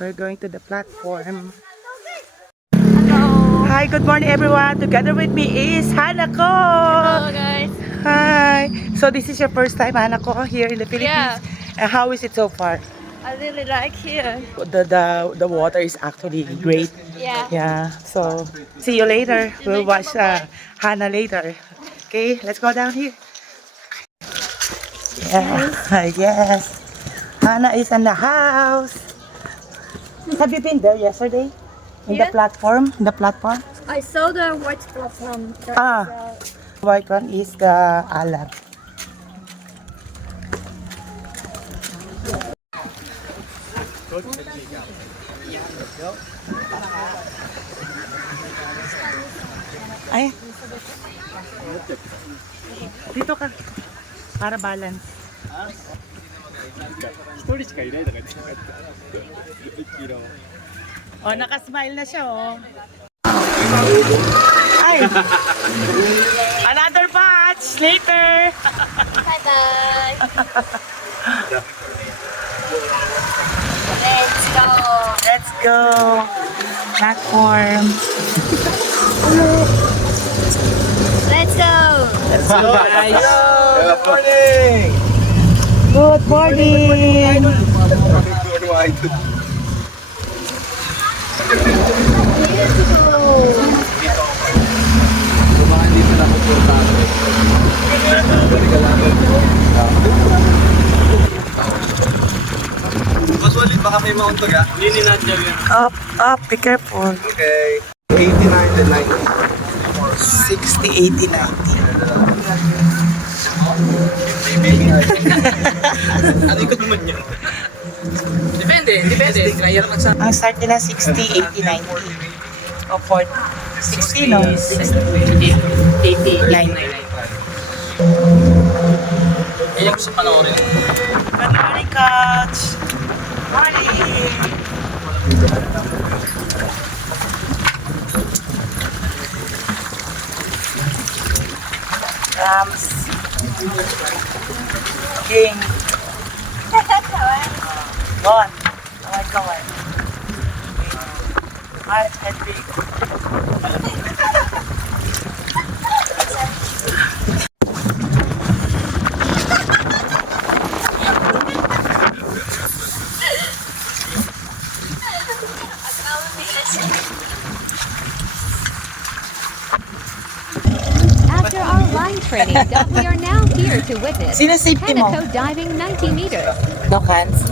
We're going to the platform. Hello. Hi, good morning everyone. Together with me is Hanako. Hello guys. Hi. So this is your first time, Hanako, here in the Philippines. Yeah. How is it so far? I really like here. The water is actually great. Yeah. Yeah. So see you later. We'll watch Hana later. Okay, let's go down here. Yeah. Yes. Hana is in the house. Have you been there yesterday? In the Yeah. platform? In the platform? I saw the white platform. Ah. White one is the alam. Ay. Dito ka. Para balance. Oh, nakasmile na siya, oh. Ay. Another batch later. Bye bye. Let's go. Let's go. Platform. Let's go. Let's go, guys. Good morning! Good morning. Mas walit baka may mount ya? Up, up. Be careful. Okay. 89 and 90. 60, 80, 90. Ano ikot naman yan? Depende. Kaya naman sa... Ang start nila 60, 80, 90. O 40. 60, no? 80, 90. Iyak sa panoorin. Good morning, Coach. Morning. Rams. King. Gone. Come on. Heart and big. After our line training done, we are now here to witness Sino safety mo? Hanako diving 90 meters. No hands.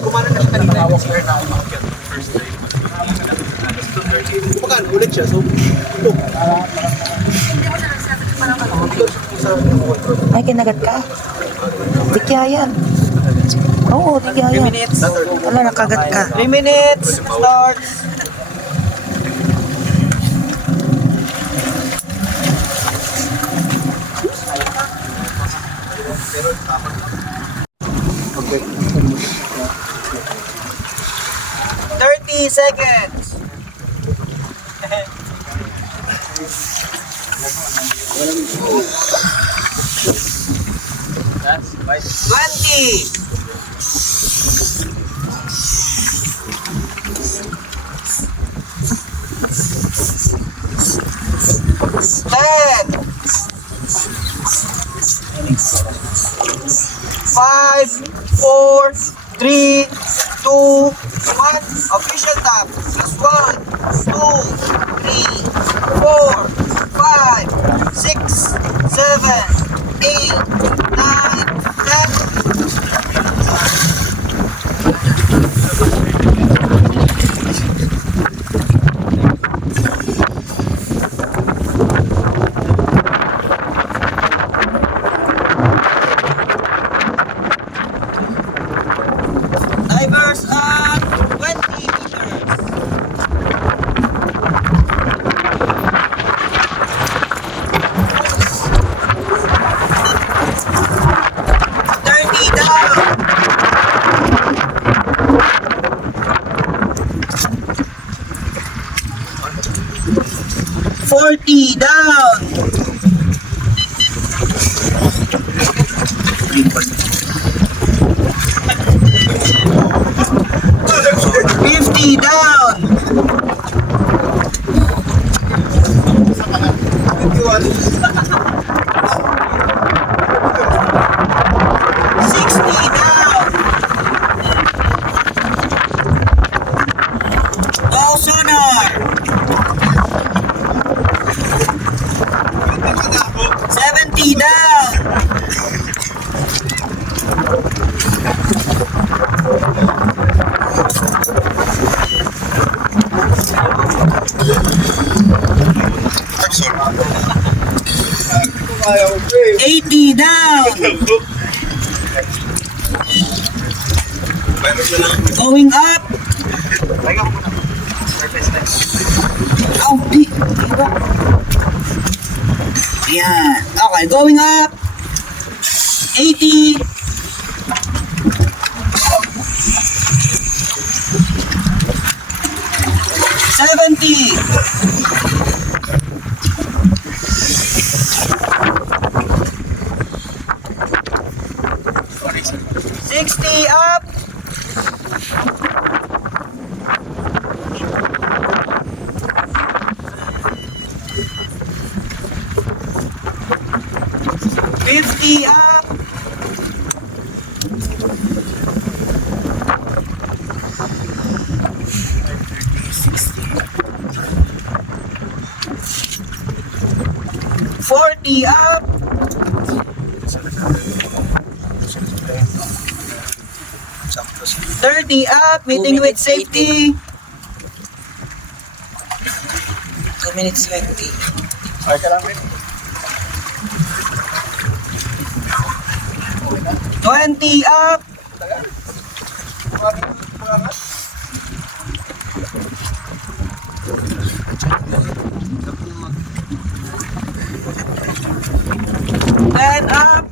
Kumana na siya kanina. Hawak na ako umakyat first day. Kumakain ulit siya. So, ito. Ay, kinagat ka? Di kaya yan. Oo, di kaya yan. 3 minutes. Wala, nakagat ka. 3 minutes. Starts. Okay. 30 seconds. That's right. 20. Ten. 5, 4, 3, 2, 1. Official tap. Plus 1, 2, 3, 4, 5, 6, 7, 8, 9, 10. Divers at 20 meters. 40 down. 50 down. 60 down. Go Sonar. 70 down. $80 down. Going up. Oh, diba? Ayan. Okay, going up. 80. $60 up. $50 up. $40 up. $30 up, meeting with safety. 2 minutes 20. $20 up. $10 up.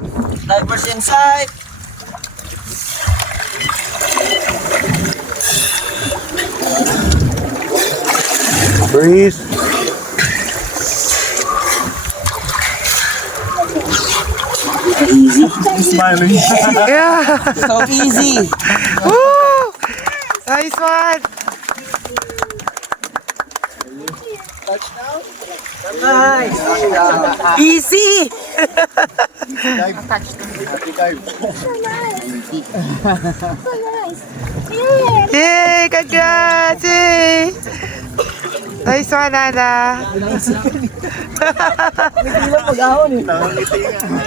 Divers inside. Breathe. Smiling. Yeah. So easy. Woo! Nice one. Nice. Easy. Yay! Congrats! Yay! Nice one, Ana.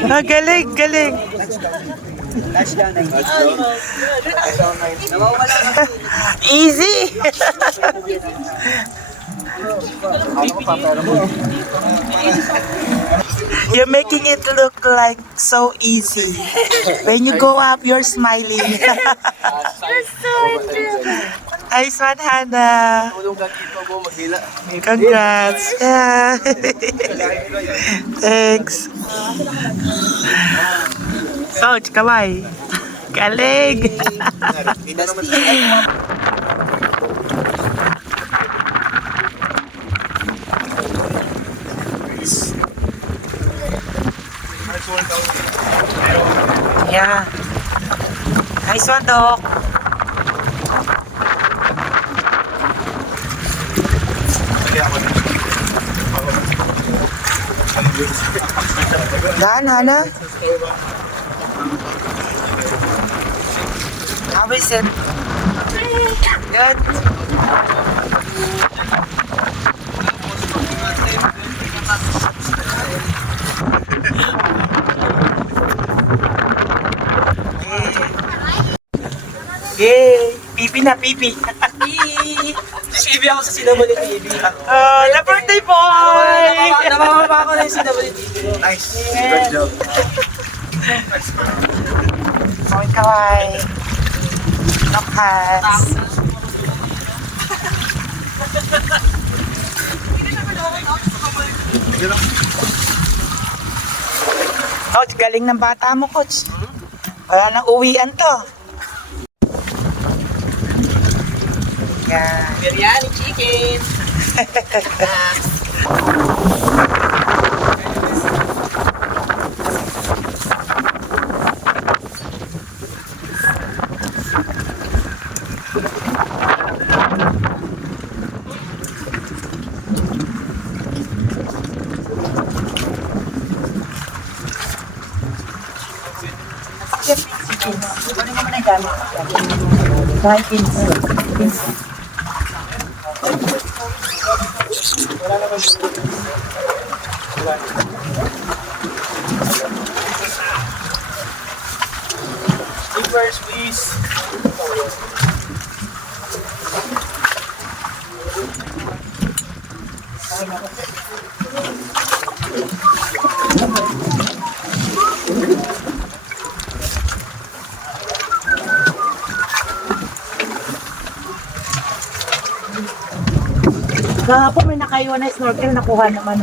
Ang galing, galing. Easy. You're making it look like so easy. When you go up, you're smiling. Nice one, Hannah. Congrats. Yeah. Thanks. Coach, kamay. Galing. Yeah. Nice one, Doc. Daan, Hana. How is it? Good. Yay! Pipi na, pipi. Pibi ako sa CWTV. Na birthday boy! Namamaba ako na yung CWTV. Nice. Good job. Kaway. Knock hands. Coach, galing ng bata mo, Coach. Wala nang uwian to. Yan. Biryani chicken. Kunin mo muna yung gamit. Kahit pins. Slippers, please. Kahapon may nakaiwan na snorkel, nakuha naman.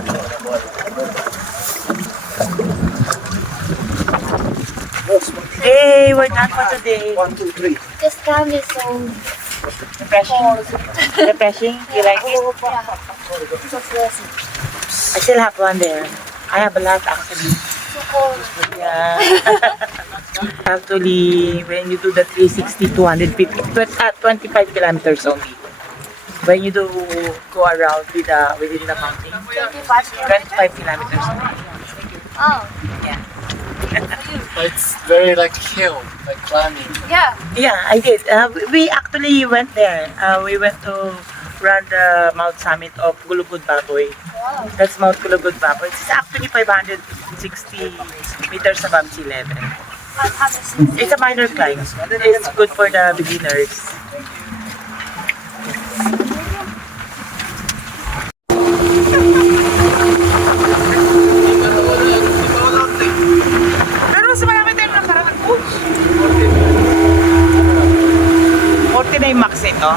Hey, we're done for today. 1, 2, 3. This time is so Refreshing. Refreshing. You like it? so pleasant. I still have one there. I have a lot actually. So cold. Yeah. Actually, when you do the 360, 25 kilometers only. When you do go around within the mountain, 25 25 kilometers only. Oh, Yeah. It's very like hill, like climbing. yeah. Yeah, I did. We actually went there. We went to run the Mount Summit of Gulugud Baboy. Wow. That's Mount Gulugud Baboy. It's actually 560 meters above sea level. It's a minor climb. It's good for the beginners. Pero mas marami tayong nakaraan. 49 max ito.